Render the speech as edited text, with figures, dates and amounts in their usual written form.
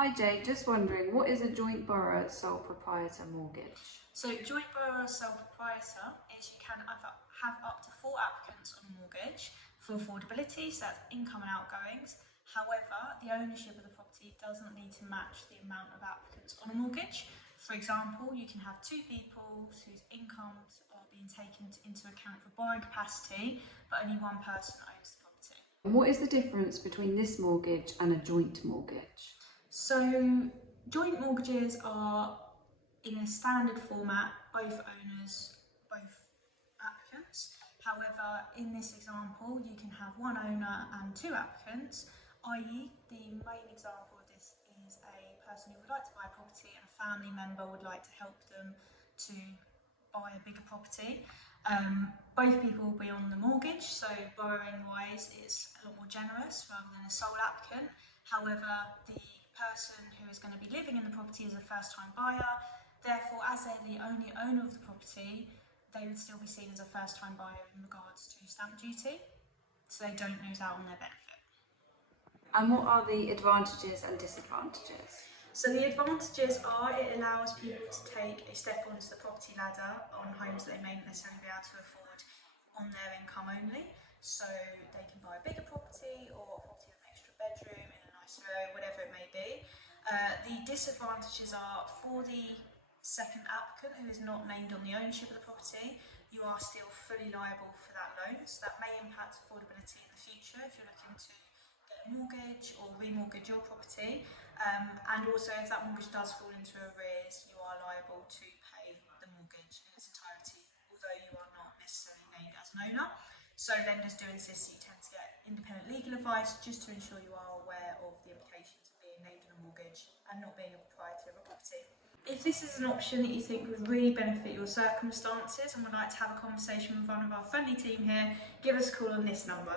Hi Jake, just wondering, what is a joint borrower sole proprietor mortgage? So joint borrower sole proprietor is you can have up to 4 applicants on a mortgage for affordability, so that's income and outgoings. However, the ownership of the property doesn't need to match the amount of applicants on a mortgage. For example, you can have 2 people whose incomes are being taken into account for borrowing capacity, but only one person owns the property. And what is the difference between this mortgage and a joint mortgage? So joint mortgages are in a standard format, both owners, both applicants. However, in this example, you can have 1 owner and 2 applicants, i.e. the main example of this is a person who would like to buy a property and a family member would like to help them to buy a bigger property. Both people will be on the mortgage, so borrowing wise it's a lot more generous rather than a sole applicant. However, the person who is going to be living in the property is a first time buyer, therefore as they're the only owner of the property, they would still be seen as a first time buyer in regards to stamp duty, so they don't lose out on their benefit. And what are the advantages and disadvantages? So the advantages are it allows people to take a step onto the property ladder on homes that they may not necessarily be able to afford on their income only. So they can buy a bigger property or a property with an extra bedroom in a nicer area, whatever it may be. The disadvantages are for the second applicant who is not named on the ownership of the property, you are still fully liable for that loan. So that may impact affordability in the future if you're looking to get a mortgage or remortgage your property. And also if that mortgage does fall into arrears, you are liable to pay the mortgage in its entirety, although you are not necessarily named as an owner. So lenders do insist that you tend to get independent legal advice just to ensure you are aware of the implications of being named on a mortgage and not being a proprietor of a property. If this is an option that you think would really benefit your circumstances and would like to have a conversation with one of our friendly team here, give us a call on this number.